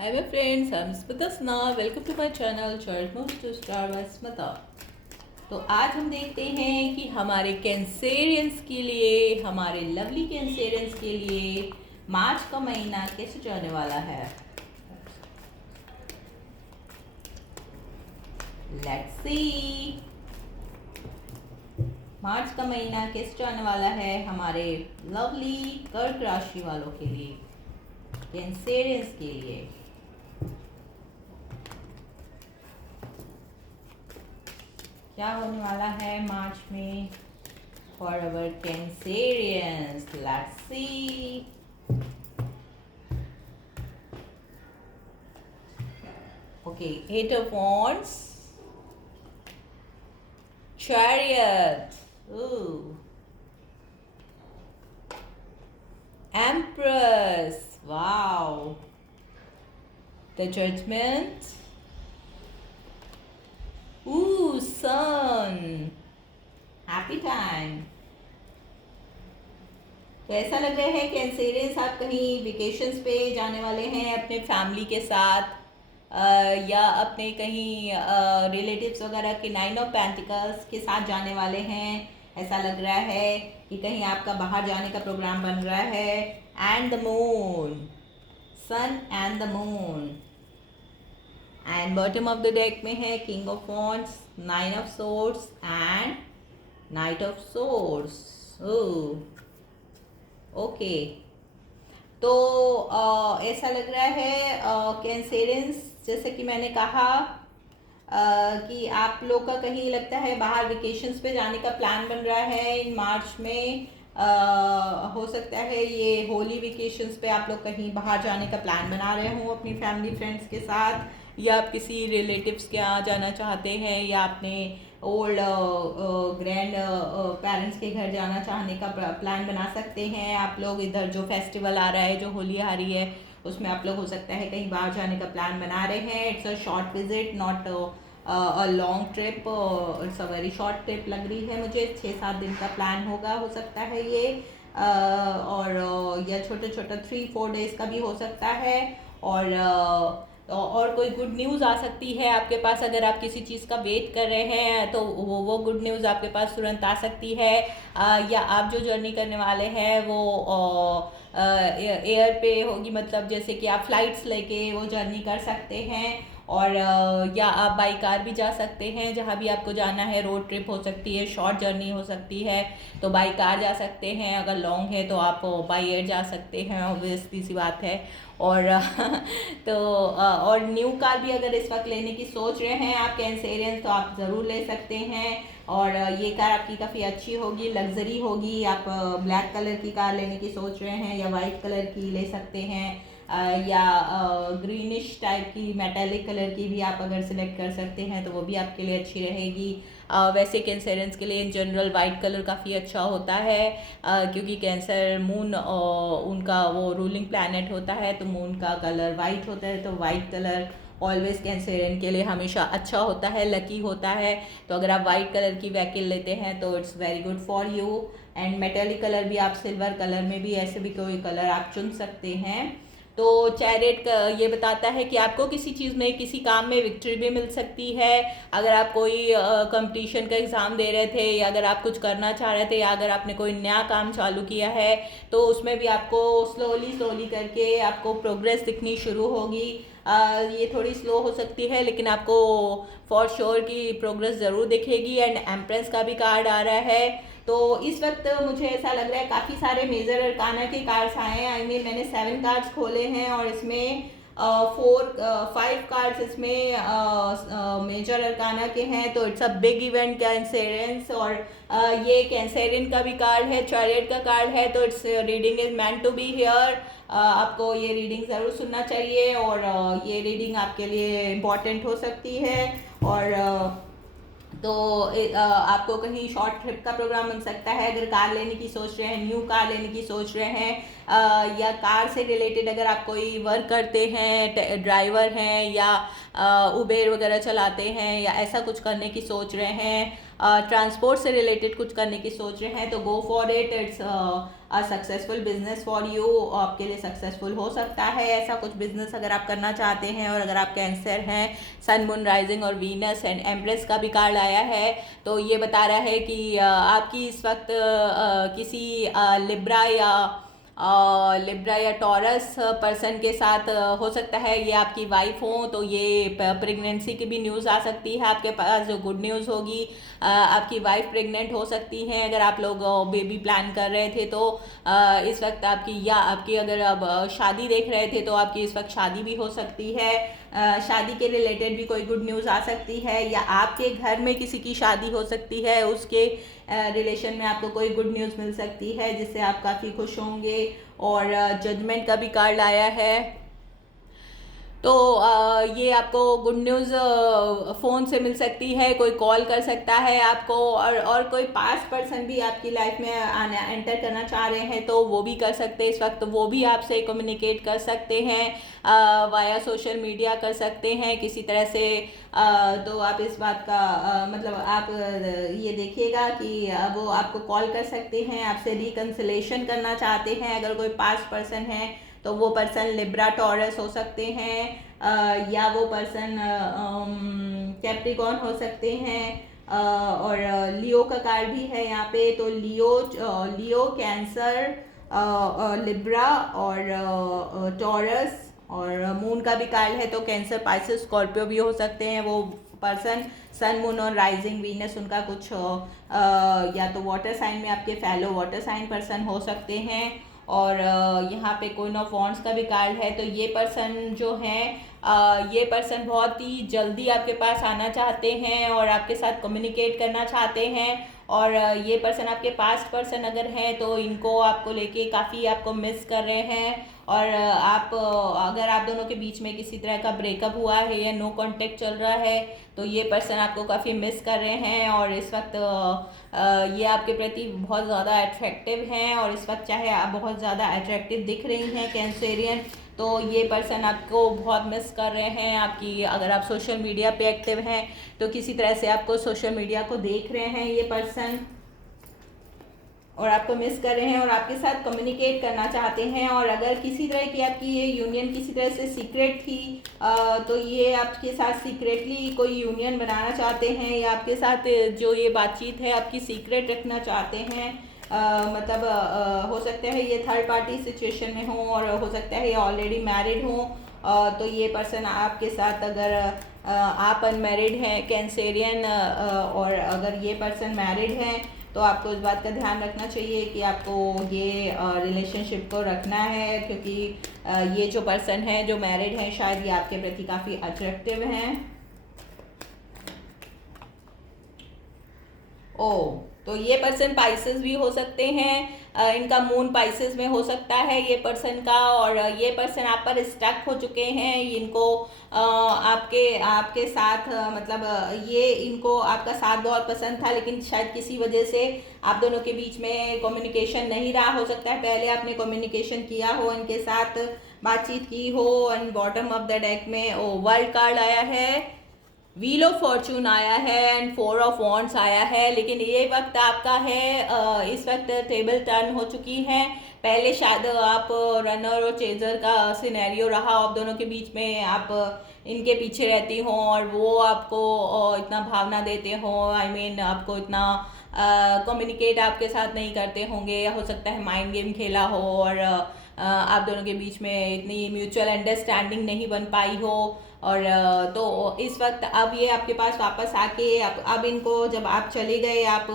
Hi my friends, I'm Smita Sna. Welcome to my channel Child Moves to Star by Smita. तो आज हम देखते हैं कि हमारे कैंसेरियंस के लिए, हमारे लवली कैंसेरियंस के लिए मार्च का महीना कैसे जाने वाला है। लेट्स सी मार्च का महीना कैसे जाने वाला है हमारे लवली कर्क राशि वालों के लिए, कैंसेरियंस के लिए। क्या होने वाला है मार्च में for our Cancerians. Let's see. Okay, 8 of Wands, Chariot, ooh, Empress, wow, the Judgment, ooh, Sun, happy time। तो ऐसा लग रहा है कैंसेरियंस आप कहीं वेकेशंस पे जाने वाले हैं अपने फैमिली के साथ, या अपने कहीं रिलेटिव्स वगैरह के 9 of Pentacles के साथ जाने वाले हैं। ऐसा लग रहा है कि कहीं आपका बाहर जाने का प्रोग्राम बन रहा है। And the moon, sun and the moon. And bottom of the deck में है king of wands, 9 of Swords and knight of swords. Okay, तो ऐसा लग रहा है कैंसेरियंस, जैसे कि मैंने कहा कि आप लोग का कहीं लगता है बाहर वेकेशंस पे जाने का प्लान बन रहा है इन मार्च में। हो सकता है ये होली वेकेशंस पे आप लोग कहीं बाहर जाने का प्लान बना रहे हो अपनी फैमिली फ्रेंड्स के साथ, या आप किसी रिलेटिव्स के यहाँ जाना चाहते हैं, या अपने ओल्ड ग्रैंड पेरेंट्स के घर जाना चाहने का प्लान बना सकते हैं आप लोग। इधर जो फेस्टिवल आ रहा है, जो होली आ रही है, उसमें आप लोग हो सकता है कहीं बाहर जाने का प्लान बना रहे हैं। It's a short visit, not a long trip. It's a very short trip लग रही है मुझे। 6-7 दिन का प्लान होगा, हो सकता है ये, और या छोटे छोटा 3-4 डेज का भी हो सकता है। और कोई गुड न्यूज़ आ सकती है आपके पास। अगर आप किसी चीज़ का वेट कर रहे हैं तो वो गुड न्यूज़ आपके पास तुरंत आ सकती है। या आप जो जर्नी करने वाले हैं वो एयर पे होगी, मतलब जैसे कि आप फ्लाइट्स लेके वो जर्नी कर सकते हैं। और या आप बाई कार भी जा सकते हैं जहाँ भी आपको जाना है। रोड ट्रिप हो सकती है, शॉर्ट जर्नी हो सकती है, तो बाई कार जा सकते हैं। अगर लॉन्ग है तो आप बाई एयर जा सकते हैं, ऑब्वियसली सी बात है। और तो और न्यू कार भी अगर इस वक्त लेने की सोच रहे हैं आप कैंसेरियंस, तो आप ज़रूर ले सकते हैं। और ये कार आपकी काफ़ी अच्छी होगी, लग्जरी होगी। आप ब्लैक कलर की कार लेने की सोच रहे हैं या वाइट कलर की ले सकते हैं, या ग्रीनिश टाइप की मेटेलिक कलर की भी आप अगर सिलेक्ट कर सकते हैं तो वो भी आपके लिए अच्छी रहेगी। वैसे कैंसरियंस के लिए इन जनरल वाइट कलर काफ़ी अच्छा होता है, क्योंकि कैंसर मून उनका वो रूलिंग प्लैनेट होता है, तो मून का कलर वाइट होता है। तो वाइट कलर ऑलवेज कैंसरियन के लिए हमेशा अच्छा होता है, लकी होता है। तो अगर आप वाइट कलर की व्हीकल लेते हैं तो it's very good for you. And metallic colour भी, आप सिल्वर कलर में भी ऐसे भी कोई कलर आप चुन सकते हैं। तो चैरिट ये बताता है कि आपको किसी चीज़ में, किसी काम में विक्ट्री भी मिल सकती है। अगर आप कोई कंपटीशन का एग्ज़ाम दे रहे थे, या अगर आप कुछ करना चाह रहे थे, या अगर आपने कोई नया काम चालू किया है, तो उसमें भी आपको स्लोली स्लोली करके आपको प्रोग्रेस दिखनी शुरू होगी। ये थोड़ी स्लो हो सकती है, लेकिन आपको फॉर श्योर की प्रोग्रेस ज़रूर दिखेगी। एंड एम्प्रेस का भी कार्ड आ रहा है। तो इस वक्त मुझे ऐसा लग रहा है काफ़ी सारे मेजर अरकाना के कार्ड्स आए हैं। आई मीन मैंने 7 कार्ड्स खोले हैं, और इसमें 5 कार्ड्स इसमें मेजर अरकाना के हैं। तो it's a big event Cancerians. और ये कैंसेरियन का भी कार्ड है, चैरियट का कार्ड है। तो it's reading is meant to be here. आपको ये रीडिंग ज़रूर सुनना चाहिए, और ये रीडिंग आपके लिए इम्पॉर्टेंट हो सकती है। और तो आपको कहीं शॉर्ट ट्रिप का प्रोग्राम बन सकता है। अगर कार लेने की सोच रहे हैं, न्यू कार लेने की सोच रहे हैं, या कार से रिलेटेड अगर आप कोई वर्क करते हैं, ड्राइवर हैं, या उबेर वगैरह चलाते हैं, या ऐसा कुछ करने की सोच रहे हैं, ट्रांसपोर्ट से रिलेटेड कुछ करने की सोच रहे हैं तो go for it, it's a successful business for you, आपके लिए सक्सेसफुल हो सकता है ऐसा कुछ बिजनेस अगर आप करना चाहते हैं। और अगर आप कैंसर हैं, सन मून राइजिंग और वीनस एंड एम्प्रेस का भी कार्ड आया है तो ये बता रहा है कि आपकी इस वक्त किसी लिब्रा या टॉरस पर्सन के साथ हो सकता है ये आपकी वाइफ हो, तो ये प्रेगनेंसी की भी न्यूज़ आ सकती है आपके पास जो गुड न्यूज़ होगी। आपकी वाइफ प्रेग्नेंट हो सकती हैं अगर आप लोग बेबी प्लान कर रहे थे तो इस वक्त आपकी अगर अब शादी देख रहे थे तो आपकी इस वक्त शादी भी हो सकती है। शादी के रिलेटेड भी कोई गुड न्यूज़ आ सकती है, या आपके घर में किसी की शादी हो सकती है, उसके रिलेशन में आपको कोई गुड न्यूज़ मिल सकती है जिससे आप काफ़ी खुश होंगे। और जजमेंट का भी कार्ड आया है तो ये आपको गुड न्यूज़ फ़ोन से मिल सकती है, कोई कॉल कर सकता है आपको। और कोई पास्ट पर्सन भी आपकी लाइफ में आना एंटर करना चाह रहे हैं तो वो भी कर सकते हैं इस वक्त, वो भी आपसे कम्युनिकेट कर सकते हैं वाया सोशल मीडिया कर सकते हैं किसी तरह से। तो आप इस बात का मतलब आप ये देखिएगा कि वो आपको कॉल कर सकते हैं, आपसे रिकन्सिलेशन करना चाहते हैं। अगर कोई पास्ट पर्सन है तो वो पर्सन लिब्रा टॉरस हो सकते हैं या वो पर्सन कैप्रिकॉर्न हो सकते हैं। और लियो का कार्ड भी है यहाँ पे, तो लियो कैंसर, लिब्रा और टॉरस, और मून का भी कार्ड है तो कैंसर, पाइसेस, स्कॉर्पियो भी हो सकते हैं वो पर्सन। सन मून और राइजिंग वीनस उनका कुछ या तो वाटर साइन में आपके फैलो वाटर साइन पर्सन हो सकते हैं। और यहाँ पे क्वीन ऑफ वॉन्ड्स का भी कार्ड है तो ये पर्सन जो हैं ये पर्सन बहुत ही जल्दी आपके पास आना चाहते हैं और आपके साथ कम्युनिकेट करना चाहते हैं। और ये पर्सन आपके पास्ट पर्सन अगर हैं तो इनको आपको लेके काफ़ी आपको मिस कर रहे हैं। और अगर आप दोनों के बीच में किसी तरह का ब्रेकअप हुआ है या नो कांटेक्ट चल रहा है तो ये पर्सन आपको काफ़ी मिस कर रहे हैं। और इस वक्त ये आपके प्रति बहुत ज़्यादा अट्रैक्टिव हैं, और इस वक्त चाहे आप बहुत ज़्यादा अट्रैक्टिव दिख रही हैं कैंसेरियन, तो ये पर्सन आपको बहुत मिस कर रहे हैं। आपकी अगर आप सोशल मीडिया पे एक्टिव हैं तो किसी तरह से आपको सोशल मीडिया को देख रहे हैं ये पर्सन और आपको मिस कर रहे हैं और आपके साथ कम्युनिकेट करना चाहते हैं। और अगर किसी तरह की आपकी ये यूनियन किसी तरह से सीक्रेट थी तो ये आपके साथ सीक्रेटली कोई यूनियन बनाना चाहते हैं, या आपके साथ जो ये बातचीत है आपकी सीक्रेट रखना चाहते हैं। मतलब हो सकता है ये थर्ड पार्टी सिचुएशन में हो, और हो सकता है ये ऑलरेडी मैरिड हो। तो ये पर्सन आपके साथ अगर आप अनमैरिड हैं कैंसेरियन और अगर ये पर्सन मैरिड हैं तो आपको इस बात का ध्यान रखना चाहिए कि आपको ये रिलेशनशिप को रखना है, क्योंकि ये जो पर्सन है जो मैरिड है शायद ये आपके प्रति काफ़ी अट्रैक्टिव हैं। तो ये पर्सन पाइसेस भी हो सकते हैं, इनका मून पाइसेस में हो सकता है ये पर्सन का। और ये पर्सन आप पर स्टक हो चुके हैं, इनको आपके साथ मतलब ये इनको आपका साथ बहुत पसंद था, लेकिन शायद किसी वजह से आप दोनों के बीच में कम्युनिकेशन नहीं रहा। हो सकता है पहले आपने कम्युनिकेशन किया हो, इनके साथ बातचीत की हो। And bottom of the deck में वर्ल्ड कार्ड आया है, व्हील ऑफ फॉर्चून आया है एंड 4 ऑफ वॉन्ड्स आया है। लेकिन ये वक्त आपका है, इस वक्त टेबल टर्न हो चुकी हैं। पहले शायद आप रनर और चेजर का सिनेरियो रहा आप दोनों के बीच में, आप इनके पीछे रहती हों और वो आपको इतना भावना देते हों, आई मीन आपको इतना कम्युनिकेट आपके साथ नहीं करते होंगे, या हो सकता है माइंड गेम खेला हो और आप दोनों के बीच में इतनी म्यूचुअल अंडरस्टैंडिंग नहीं बन पाई हो। और तो इस वक्त अब ये आपके पास वापस आके अब इनको जब आप चले गए, आप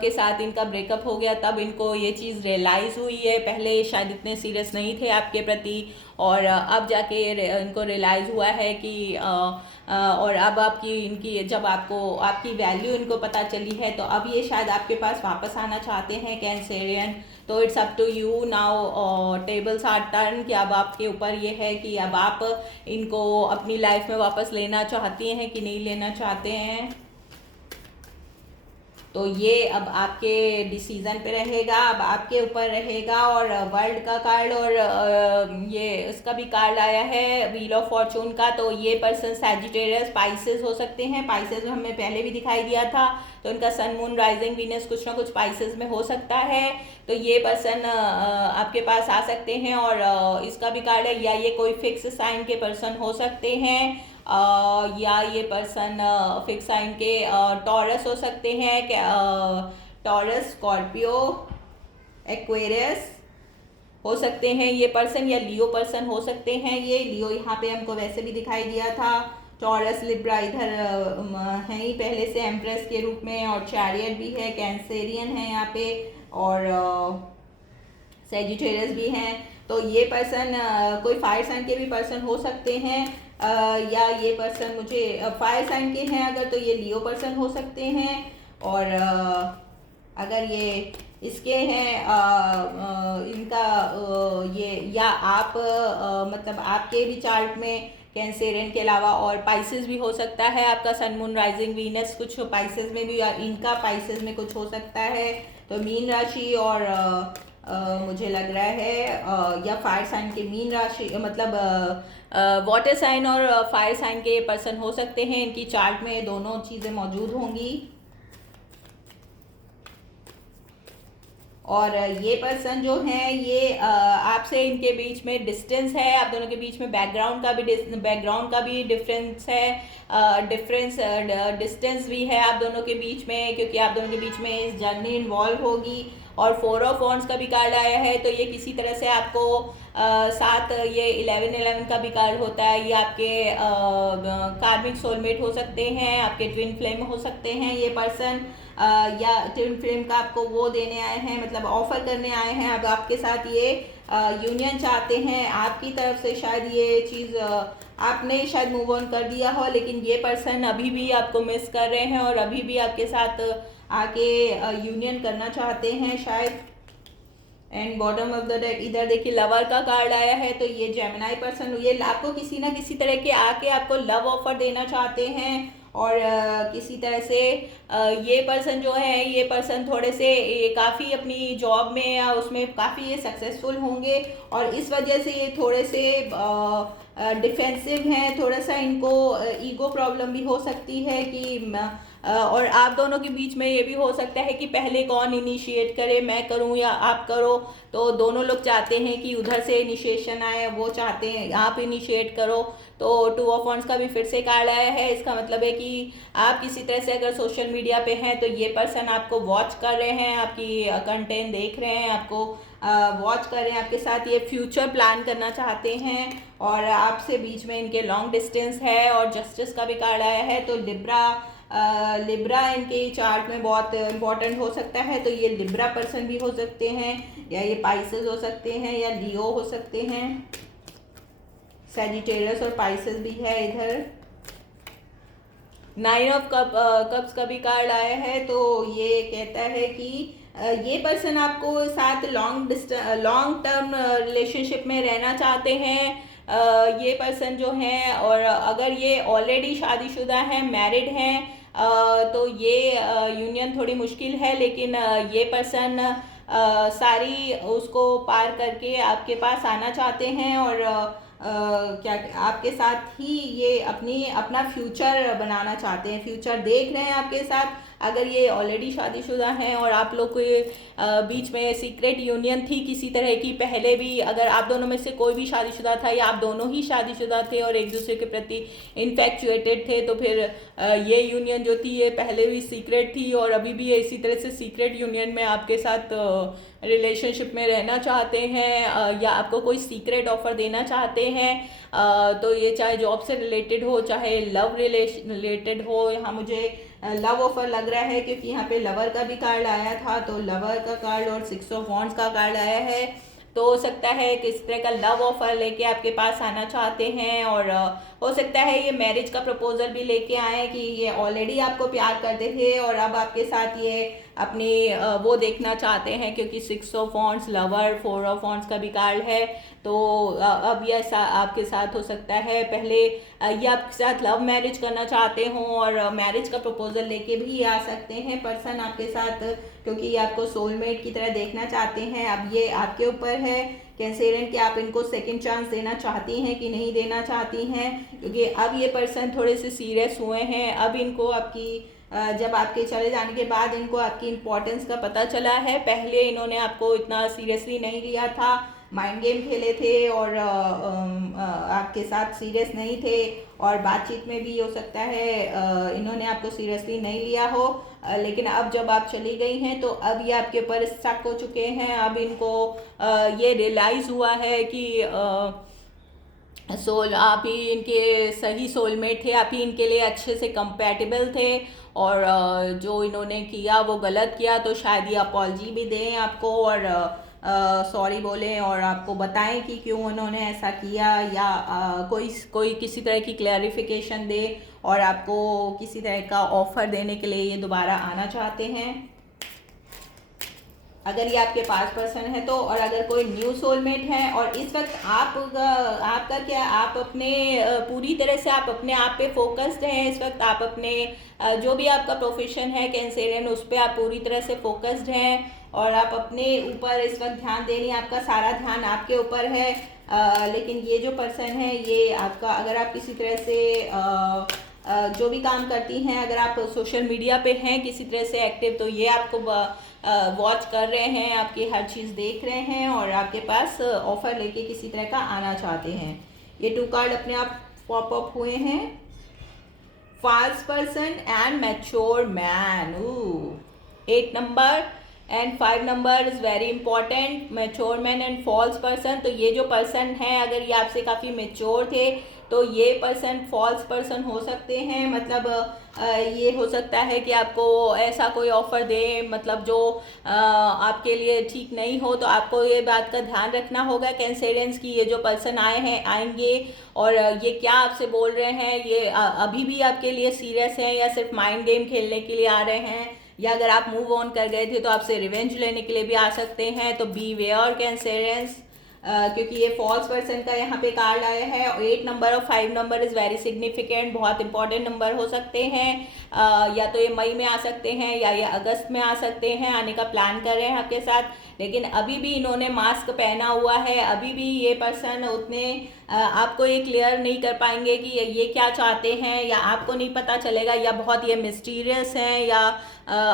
के साथ इनका ब्रेकअप हो गया, तब इनको ये चीज़ रियलाइज़ हुई है। पहले शायद इतने सीरियस नहीं थे आपके प्रति, और अब जाके इनको रियलाइज़ हुआ है कि और अब इनकी जब आपकी वैल्यू इनको पता चली है, तो अब ये शायद आपके पास वापस आना चाहते हैं कैंसेरियन। तो it's up to you now, tables are turn, कि अब आपके ऊपर ये है कि अब आप इनको अपनी लाइफ में वापस लेना चाहती हैं कि नहीं लेना चाहते हैं। तो ये अब आपके डिसीज़न पे रहेगा, अब आपके ऊपर रहेगा। और वर्ल्ड का कार्ड और ये इसका भी कार्ड आया है व्हील ऑफ फॉर्चून का। तो ये पर्सन सैजिटेरियस स्पाइसेस हो सकते हैं। स्पाइसेस हमें पहले भी दिखाई दिया था, तो इनका सन मून राइजिंग वीनस कुछ ना कुछ स्पाइसेस में हो सकता है। तो ये पर्सन आपके पास आ सकते हैं। और इसका भी कार्ड है, या ये कोई फिक्स साइन के पर्सन हो सकते हैं, या ये पर्सन फिक्स साइन के टॉरस हो सकते हैं, टॉरस, स्कॉर्पियो, एक्वेरियस हो सकते हैं ये पर्सन, या लियो पर्सन हो सकते हैं। ये लियो यहाँ पे हमको वैसे भी दिखाई दिया था। टॉरस, लिब्रा इधर है ही पहले से एम्प्रेस के रूप में, और चैरियट भी है, कैंसेरियन है यहाँ पे, और सेजिटेरियस भी हैं। तो ये पर्सन कोई फायर साइन के भी पर्सन हो सकते हैं, या ये पर्सन मुझे फायर साइन के हैं अगर, तो ये लियो पर्सन हो सकते हैं। और अगर ये इसके हैं इनका ये, या आप मतलब आपके भी चार्ट में कैंसेरियन के अलावा और पाइसेस भी हो सकता है आपका सन मून राइजिंग वीनस, कुछ पाइसेस में भी, या इनका पाइसेस में कुछ हो सकता है। तो मीन राशि और मुझे लग रहा है या फायर साइन के मीन राशि, मतलब वाटर साइन और फायर साइन के पर्सन हो सकते हैं। इनकी चार्ट में दोनों चीज़ें मौजूद होंगी। और ये पर्सन जो हैं ये आपसे इनके बीच में डिस्टेंस है, आप दोनों के बीच में बैकग्राउंड का भी डिफरेंस है, डिस्टेंस भी है आप दोनों के बीच में, क्योंकि आप दोनों के बीच में इस जर्नी इन्वॉल्व होगी। और 4 ऑफ वॉन्ड्स का भी कार्ड आया है, तो ये किसी तरह से आपको साथ, ये 11 का भी कार्ड होता है, ये आपके कार्मिक सोलमेट हो सकते हैं, आपके ट्विन फ्लेम हो सकते हैं ये पर्सन, या ट्विन फ्लेम का आपको वो देने आए हैं, मतलब ऑफर करने आए हैं। अब आपके साथ ये यूनियन चाहते हैं, आपकी तरफ से शायद ये चीज़ आपने शायद मूव ऑन कर दिया हो, लेकिन ये पर्सन अभी भी आपको मिस कर रहे हैं और अभी भी आपके साथ आके यूनियन करना चाहते हैं शायद। And bottom of the deck इधर देखिए लवर का कार्ड आया है, तो ये जेमिनाई पर्सन, ये आपको किसी ना किसी तरह के आके आपको लव ऑफर देना चाहते हैं। और किसी तरह से ये पर्सन जो है, ये पर्सन थोड़े से काफ़ी अपनी जॉब में या उसमें काफ़ी ये सक्सेसफुल होंगे, और इस वजह से ये थोड़े से डिफेंसिव हैं, थोड़ा सा इनको ईगो प्रॉब्लम भी हो सकती है कि और आप दोनों के बीच में ये भी हो सकता है कि पहले कौन इनिशिएट करे, मैं करूं या आप करो। तो दोनों लोग चाहते हैं कि उधर से इनिशिएशन आए, वो चाहते हैं आप इनिशिएट करो। तो 2 ऑफ वॉन्ड्स का भी फिर से कार्ड आया है, इसका मतलब है कि आप किसी तरह से अगर सोशल मीडिया पे हैं तो ये पर्सन आपको वॉच कर रहे हैं, आपकी कंटेंट देख रहे हैं, आपको वॉच कर रहे हैं, आपके साथ ये फ्यूचर प्लान करना चाहते हैं, और आपसे बीच में इनके लॉन्ग डिस्टेंस है। और जस्टिस का भी कार्ड आया है, तो लिब्रा इनके चार्ट में बहुत इम्पोर्टेंट हो सकता है। तो ये लिब्रा पर्सन भी हो सकते हैं, या ये पाइसेस हो सकते हैं, या लियो हो सकते हैं। सैजिटेरियस और पाइसेस भी है इधर। 9 ऑफ कप्स का भी कार्ड आया है, तो ये कहता है कि ये पर्सन आपको साथ लॉन्ग टर्म रिलेशनशिप में रहना चाहते हैं ये पर्सन जो हैं। और अगर ये ऑलरेडी शादीशुदा हैं, मैरिड हैं, तो ये यूनियन थोड़ी मुश्किल है, लेकिन ये पर्सन सारी उसको पार करके आपके पास आना चाहते हैं, और क्या आपके साथ ही ये अपना फ्यूचर बनाना चाहते हैं, फ्यूचर देख रहे हैं आपके साथ। अगर ये ऑलरेडी शादीशुदा हैं और आप लोग के बीच में सीक्रेट यूनियन थी किसी तरह की पहले भी, अगर आप दोनों में से कोई भी शादीशुदा था या आप दोनों ही शादीशुदा थे और एक दूसरे के प्रति इन्फेक्चुएटेड थे, तो फिर ये यूनियन जो थी ये पहले भी सीक्रेट थी और अभी भी ये इसी तरह से सीक्रेट यूनियन में आपके साथ रिलेशनशिप में रहना चाहते हैं, या आपको कोई सीक्रेट ऑफर देना चाहते हैं। तो ये चाहे जॉब से रिलेटेड हो, चाहे लव रिलेटेड हो। यहाँ मुझे लव ऑफर लग रहा है, क्योंकि यहाँ पे लवर का भी कार्ड आया था, तो लवर का कार्ड और 6 ऑफ वॉन्ड्स का कार्ड आया है। तो हो सकता है कि इस तरह का लव ऑफर लेके आपके पास आना चाहते हैं, और हो सकता है ये मैरिज का प्रपोजल भी लेके आए कि ये ऑलरेडी आपको प्यार करते थे और अब आपके साथ ये अपने वो देखना चाहते हैं, क्योंकि 6 of wands lover, 4 of wands का भी कार्ड है। तो अब ये ऐसा आपके साथ हो सकता है। पहले ये आपके साथ लव मैरिज करना चाहते हों और मैरिज का प्रपोजल लेके भी आ सकते हैं पर्सन आपके साथ, क्योंकि ये आपको सोलमेट की तरह देखना चाहते हैं। अब ये आपके ऊपर है कैंसेरियन कि आप इनको सेकंड चांस देना चाहती हैं कि नहीं देना चाहती हैं, क्योंकि अब ये पर्सन थोड़े से सीरियस हुए हैं। अब इनको आपकी जब आपके चले जाने के बाद इनको आपकी इम्पोर्टेंस का पता चला है। पहले इन्होंने आपको इतना सीरियसली नहीं लिया था, माइंड गेम खेले थे और आपके साथ सीरियस नहीं थे, और बातचीत में भी हो सकता है इन्होंने आपको सीरियसली नहीं लिया हो। लेकिन अब जब आप चली गई हैं तो अब ये आपके ऊपर स्टक हो चुके हैं। अब इनको ये रियलाइज़ हुआ है कि आप ही इनके सही सोलमेट थे, आप ही इनके लिए अच्छे से कंपैटिबल थे, और जो इन्होंने किया वो गलत किया। तो शायद ये अपॉलजी भी दें आपको और सॉरी बोलें और आपको बताएं कि क्यों उन्होंने ऐसा किया, या कोई किसी तरह की क्लैरिफिकेशन दे और आपको किसी तरह का ऑफ़र देने के लिए ये दोबारा आना चाहते हैं, अगर ये आपके पास पर्सन है तो। और अगर कोई न्यू सोलमेट है और इस वक्त आपका क्या, आप अपने पूरी तरह से आप अपने आप पे फोकस्ड हैं इस वक्त। आप अपने जो भी आपका प्रोफेशन है कैंसेरियन, उस पर आप पूरी तरह से फोकस्ड हैं और आप अपने ऊपर इस वक्त ध्यान दे रही हैं। आपका सारा ध्यान आपके ऊपर है। लेकिन ये जो पर्सन है ये आपका, अगर आप किसी तरह से जो भी काम करती हैं, अगर आप सोशल मीडिया पे हैं किसी तरह से एक्टिव, तो ये आपको वॉच कर रहे हैं, आपकी हर चीज़ देख रहे हैं और आपके पास ऑफ़र लेके किसी तरह का आना चाहते हैं। ये 2 कार्ड अपने आप पॉप अप हुए हैं, false person and mature man. 8 number and 5 number is very important, mature man and false person. तो ये जो पर्सन है, अगर ये आपसे काफ़ी मैच्योर थे तो ये पर्सन फॉल्स पर्सन हो सकते हैं। मतलब ये हो सकता है कि आपको ऐसा कोई ऑफ़र दे, मतलब जो आपके लिए ठीक नहीं हो। तो आपको ये बात का ध्यान रखना होगा कैंसेरियंस की, ये जो पर्सन आएंगे और ये क्या आपसे बोल रहे हैं, ये अभी भी आपके लिए सीरियस हैं या सिर्फ माइंड गेम खेलने के लिए आ रहे हैं, या अगर आप मूव ऑन कर गए थे तो आपसे रिवेंज लेने के लिए भी आ सकते हैं। तो बी वेयर कैंसेरियंस, क्योंकि ये फॉल्स पर्सन का यहाँ पे कार्ड आया है। 8 नंबर और 5 नंबर इज़ वेरी सिग्निफिकेंट, बहुत इंपॉर्टेंट नंबर हो सकते हैं। या तो ये मई में आ सकते हैं या ये अगस्त में आ सकते हैं, आने का प्लान कर रहे हैं आपके साथ। लेकिन अभी भी इन्होंने मास्क पहना हुआ है, अभी भी ये पर्सन उतने आपको ये क्लियर नहीं कर पाएंगे कि ये क्या चाहते हैं, या आपको नहीं पता चलेगा, या बहुत ये मिस्टीरियस हैं, या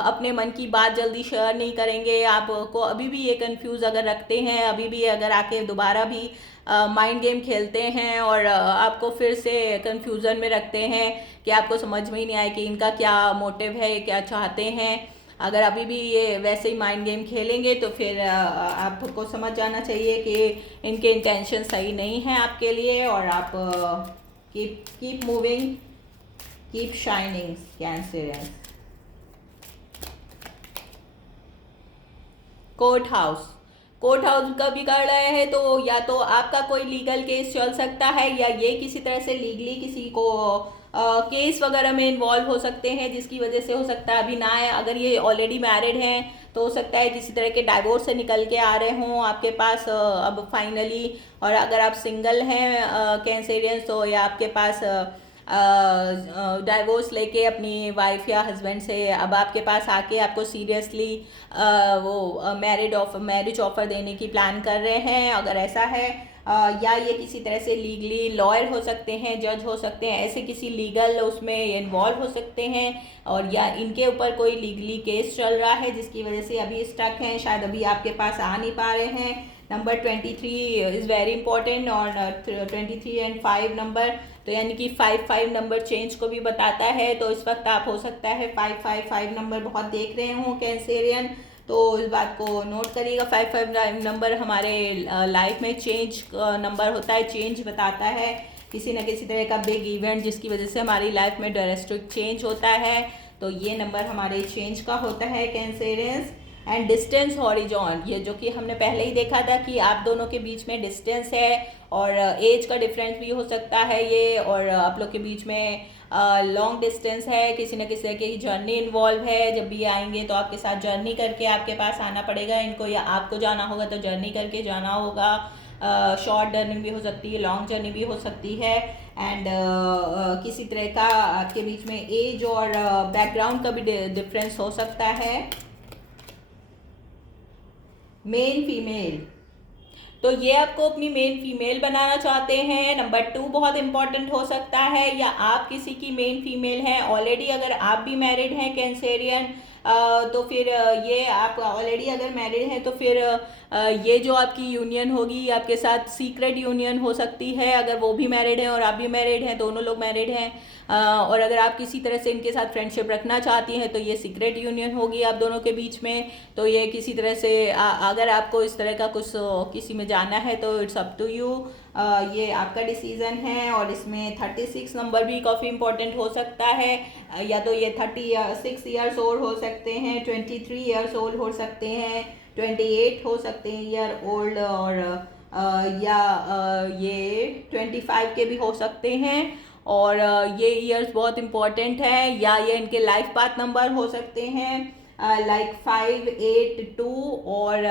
अपने मन की बात जल्दी शेयर नहीं करेंगे आपको। अभी भी ये कंफ्यूज अगर रखते हैं, अभी भी अगर आके दोबारा भी माइंड गेम खेलते हैं और आपको फिर से कंफ्यूजन में रखते हैं कि आपको समझ में ही नहीं आए कि इनका क्या मोटिव है, क्या चाहते हैं। अगर अभी भी ये वैसे ही माइंड गेम खेलेंगे तो फिर आपको समझ जाना चाहिए कि इनके इंटेंशन सही नहीं है आपके लिए, और आप keep moving, keep shining Cancerians. Court house का भी कार्ड आया है। तो या तो आपका कोई लीगल केस चल सकता है, या ये किसी तरह से लीगली किसी को केस वगैरह में इन्वॉल्व हो सकते हैं, जिसकी वजह से हो सकता है अभी ना आए। अगर ये ऑलरेडी मैरिड हैं तो हो सकता है किसी तरह के डाइवोर्स से निकल के आ रहे हों आपके पास अब फाइनली। और अगर आप सिंगल हैं कैंसेरियंस, तो या आपके पास डाइवोर्स लेके अपनी वाइफ या हस्बैंड से अब आपके पास आके आपको सीरियसली वो मैरिज ऑफर देने की प्लान कर रहे हैं, अगर ऐसा है। या ये किसी तरह से लीगली लॉयर हो सकते हैं, जज हो सकते हैं, ऐसे किसी लीगल उसमें इन्वॉल्व हो सकते हैं, और या इनके ऊपर कोई लीगली केस चल रहा है जिसकी वजह से अभी स्टक हैं, शायद अभी आपके पास आ नहीं पा रहे हैं। नंबर 23 इज़ वेरी इंपॉर्टेंट, और 23 एंड 5 नंबर, तो यानी कि 5 नंबर चेंज को भी बताता है। तो इस वक्त आप हो सकता है 5 नंबर बहुत देख रहे हों कैंसेरियन, तो इस बात को नोट करिएगा। 5 नंबर हमारे लाइफ में चेंज नंबर होता है, चेंज बताता है, किसी न किसी तरह का बिग इवेंट जिसकी वजह से हमारी लाइफ में ड्रास्टिक चेंज होता है। तो ये नंबर हमारे चेंज का होता है कैंसेरियंस। एंड डिस्टेंस हॉरिजॉन, ये जो कि हमने पहले ही देखा था कि आप दोनों के बीच में डिस्टेंस है और एज का डिफरेंस भी हो सकता है ये, और आप लोग के बीच में लॉन्ग डिस्टेंस है, किसी न किसी तरह की जर्नी इन्वॉल्व है। जब भी ये आएंगे तो आपके साथ जर्नी करके आपके पास आना पड़ेगा इनको, या आपको जाना होगा तो जर्नी करके जाना होगा। शॉर्ट जर्नी भी हो सकती है, लॉन्ग जर्नी भी हो सकती है। एंड किसी तरह का आपके बीच में एज और बैकग्राउंड का भी डिफरेंस हो सकता है। मेन फीमेल, तो ये आपको अपनी मेन फीमेल बनाना चाहते हैं। नंबर 2 बहुत इंपॉर्टेंट हो सकता है, या आप किसी की मेन फीमेल हैं ऑलरेडी। अगर आप भी मैरिड हैं कैंसेरियन, तो फिर ये आप ऑलरेडी अगर मैरिड हैं तो फिर ये जो आपकी यूनियन होगी आपके साथ सीक्रेट यूनियन हो सकती है। अगर वो भी मैरिड हैं और आप भी मैरिड हैं, दोनों लोग मैरिड हैं, और अगर आप किसी तरह से इनके साथ फ्रेंडशिप रखना चाहती हैं तो ये सीक्रेट यूनियन होगी आप दोनों के बीच में। तो ये किसी तरह से अगर आपको इस तरह का कुछ किसी में जाना है तो इट्स अप टू यू, ये आपका डिसीजन है। और इसमें 36 नंबर भी काफ़ी इंपॉर्टेंट हो सकता है, या तो ये 36 ईयर्स ओल्ड हो सकते हैं, 23 ईयर्स ओल्ड हो सकते हैं, 28 हो सकते हैं ईयर ओल्ड, और ये 25 के भी हो सकते हैं। और ये ईयर्स बहुत इंपॉर्टेंट है, या ये इनके लाइफ पाथ नंबर हो सकते हैं, लाइक 5, 8, 2 और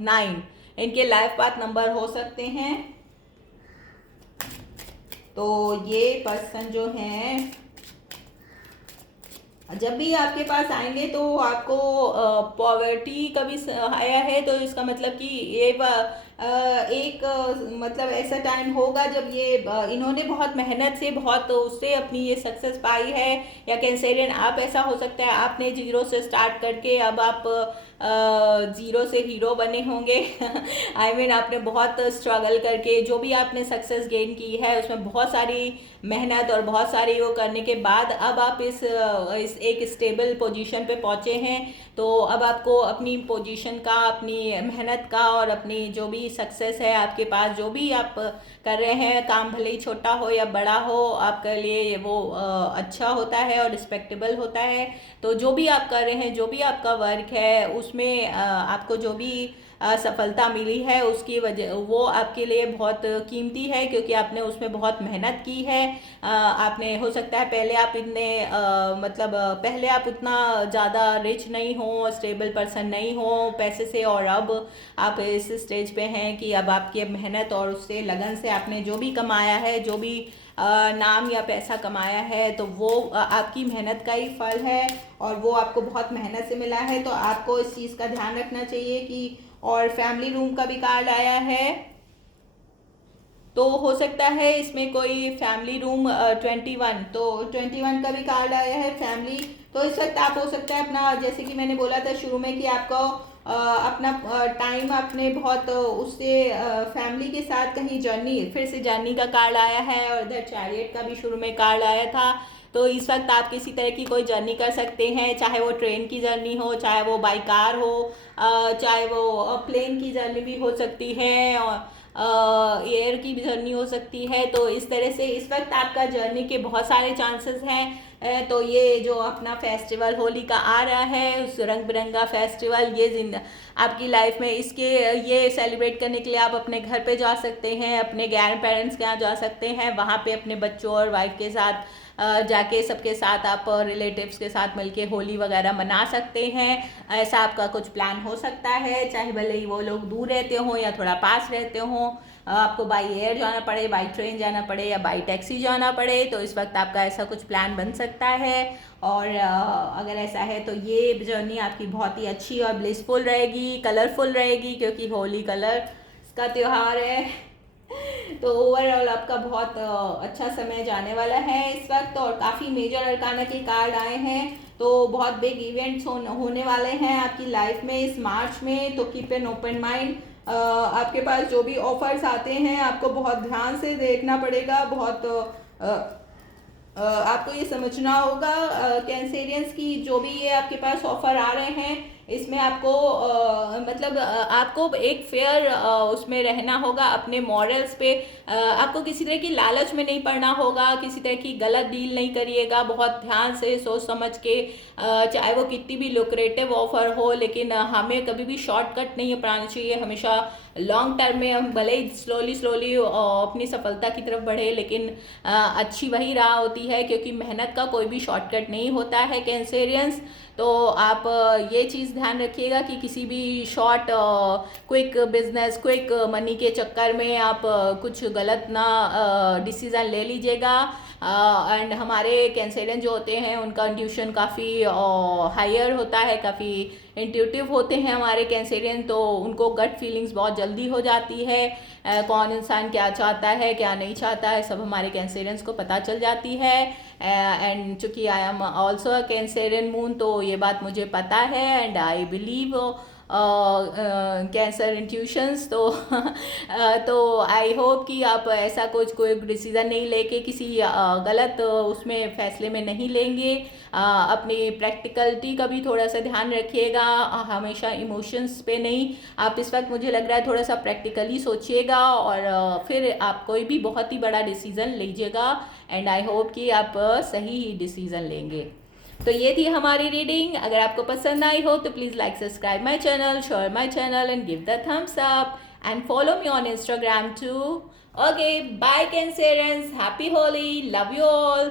9 इनके लाइफ पाथ नंबर हो सकते हैं। तो ये पर्सन जो हैं जब भी आपके पास आएंगे तो आपको पॉवर्टी कभी आया है, तो इसका मतलब कि ये एक मतलब ऐसा टाइम होगा जब ये इन्होंने बहुत मेहनत से बहुत उससे अपनी ये सक्सेस पाई है। या कैंसेरियन आप, ऐसा हो सकता है आपने जीरो से स्टार्ट करके अब आप जीरो से हीरो बने होंगे। आई मीन आपने बहुत स्ट्रगल करके जो भी आपने सक्सेस गेन की है उसमें बहुत सारी मेहनत और बहुत सारी वो करने के बाद अब आप इस एक स्टेबल पोजीशन पे पहुँचे हैं। तो अब आपको अपनी पोजीशन का, अपनी मेहनत का और अपनी जो भी सक्सेस है आपके पास, जो भी आप कर रहे हैं काम, भले ही छोटा हो या बड़ा हो, आपके लिए वो अच्छा होता है और रिस्पेक्टेबल होता है। तो जो भी आप कर रहे हैं, जो भी आपका वर्क है उसमें आपको जो भी सफलता मिली है उसकी वजह वो आपके लिए बहुत कीमती है, क्योंकि आपने उसमें बहुत मेहनत की है। आपने, हो सकता है पहले आप इतने मतलब पहले आप उतना ज़्यादा रिच नहीं हो, स्टेबल पर्सन नहीं हो पैसे से, और अब आप इस स्टेज पे हैं कि अब आपकी मेहनत और उससे लगन से आपने जो भी कमाया है, जो भी नाम या पैसा कमाया है, तो वो आपकी मेहनत का ही फल है और वो आपको बहुत मेहनत से मिला है। तो आपको इस चीज़ का ध्यान रखना चाहिए कि, और फैमिली रूम का भी कार्ड आया है, तो हो सकता है इसमें कोई फैमिली रूम 21, तो 21 का भी कार्ड आया है फैमिली। तो इस वक्त आप, हो सकता है अपना, जैसे कि मैंने बोला था शुरू में कि आपको अपना टाइम आपने बहुत उससे फैमिली के साथ कहीं जर्नी, फिर से जर्नी का कार्ड आया है, और इधर चैरियट का भी शुरू में कार्ड आया था। तो इस वक्त आप किसी तरह की कोई जर्नी कर सकते हैं, चाहे वो ट्रेन की जर्नी हो, चाहे वो बाई कार हो, चाहे वो प्लेन की जर्नी भी हो सकती है, और एयर की भी जर्नी हो सकती है। तो इस तरह से इस वक्त आपका जर्नी के बहुत सारे चांसेस हैं। तो ये जो अपना फेस्टिवल होली का आ रहा है, उस रंग बिरंगा फेस्टिवल, ये आपकी लाइफ में, इसके ये सेलिब्रेट करने के लिए आप अपने घर पे जा सकते हैं, अपने ग्रैंड पेरेंट्स के यहाँ जा सकते हैं, वहाँ पे अपने बच्चों और वाइफ के साथ जाके सबके साथ आप रिलेटिव्स के साथ मिलके होली वगैरह मना सकते हैं। ऐसा आपका कुछ प्लान हो सकता है, चाहे भले ही वो लोग दूर रहते हों या थोड़ा पास रहते हों, आपको बाई एयर जाना पड़े, बाई ट्रेन जाना पड़े या बाई टैक्सी जाना पड़े, तो इस वक्त आपका ऐसा कुछ प्लान बन सकता है। और अगर ऐसा है तो ये जर्नी आपकी बहुत ही अच्छी और ब्लिसफुल रहेगी, कलरफुल रहेगी, क्योंकि होली कलर का त्यौहार है। तो ओवरऑल आपका बहुत अच्छा समय जाने वाला है इस वक्त, और काफ़ी मेजर अरकाना के कार्ड आए हैं। तो बहुत बिग इवेंट्स होने वाले हैं आपकी लाइफ में इस मार्च में। तो कीप एन ओपन माइंड, आपके पास जो भी ऑफर्स आते हैं आपको बहुत ध्यान से देखना पड़ेगा, बहुत आपको ये समझना होगा कैंसेरियंस की, जो भी ये आपके पास ऑफर आ रहे हैं इसमें आपको मतलब आपको एक फेयर उसमें रहना होगा, अपने मॉरल्स पे आपको किसी तरह की लालच में नहीं पड़ना होगा, किसी तरह की गलत डील नहीं करिएगा, बहुत ध्यान से सोच समझ के चाहे वो कितनी भी लुक्रेटिव ऑफर हो, लेकिन हमें कभी भी शॉर्टकट नहीं अपनाना चाहिए। हमेशा लॉन्ग टर्म में हम भले ही स्लोली स्लोली अपनी सफलता की तरफ बढ़े, लेकिन अच्छी वही राह होती है, क्योंकि मेहनत का कोई भी शॉर्टकट नहीं होता है कैंसेरियंस। तो आप ये चीज़ ध्यान रखिएगा कि किसी भी short quick business, quick money के चक्कर में आप कुछ गलत ना डिसीज़न ले लीजिएगा। एंड हमारे कैंसेरियन जो होते हैं उनका इंट्यूशन काफ़ी हायर होता है, काफ़ी इंट्यूटिव होते हैं हमारे कैंसेरियन, तो उनको गट फीलिंग्स बहुत जल्दी हो जाती है। कौन इंसान क्या चाहता है क्या नहीं चाहता है सब हमारे कैंसेरियंस को पता चल जाती है। एंड चूँकि I am also a Cancerian moon, तो ये बात मुझे पता है and I believe cancer intuitions. तो तो आई होप कि आप ऐसा कोई डिसीज़न नहीं लेके किसी गलत उसमें फैसले में नहीं लेंगे। अपनी प्रैक्टिकलिटी का भी थोड़ा सा ध्यान रखिएगा, हमेशा इमोशंस पे नहीं। आप इस वक्त मुझे लग रहा है थोड़ा सा प्रैक्टिकली सोचिएगा और फिर आप कोई भी बहुत ही बड़ा डिसीज़न लीजिएगा एंड आई होप कि आप सही ही डिसीज़न लेंगे। तो ये थी हमारी रीडिंग। अगर आपको पसंद आई हो तो please like subscribe my channel, share my channel and give the thumbs up and follow me on Instagram too. Okay, bye Cancerians, happy Holi, love you all.